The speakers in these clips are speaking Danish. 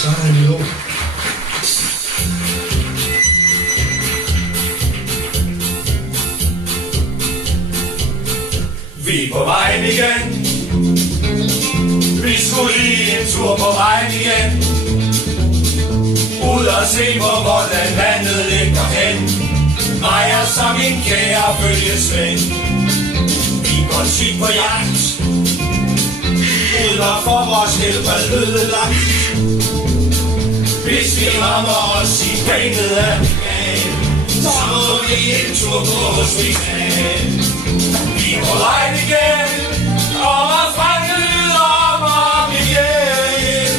sangniveau. Vi er på vejen igen. Vi skulle lige en tur på vejen igen. Ud og se på, hvordan vandet ligger hen. Mig og så min kære følgesvend. Vi går tit på jagt. Uden at få vores helbred ødelagt. Hvis vi rammer os i benet af dagen, så må vi en tur på hospitalet. Vi er på vejen igen, og at fange lyder om igen.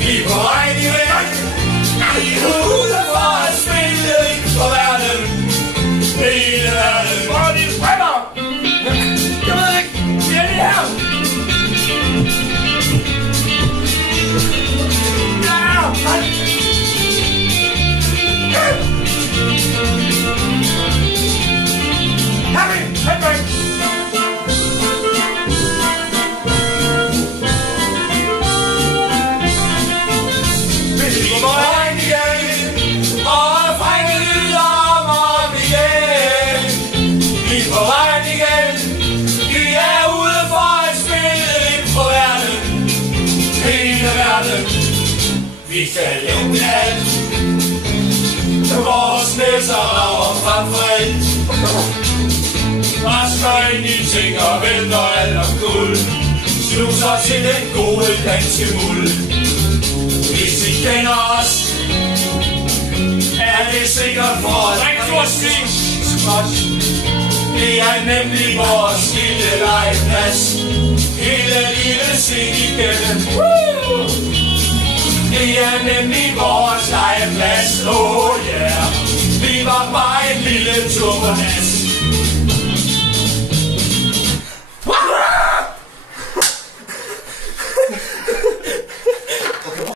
Vi er på vejen igen, vi er ude for at spille for verden. Hele verden. Hvor er de spænder? Jeg ved ikke, vi er lige her. Vi skal lukke alt. Vores næser rager frem for alt. Rasker ind i ting og vælter alt om guld. Sluser til den gode danske muld. Hvis I kender os, er det sikkert for at det er nemlig vores lille legeplads. Hele livet set igennem. Det er nemlig vores legeplads, oh yeah. Vi var bare en lille tur på nas.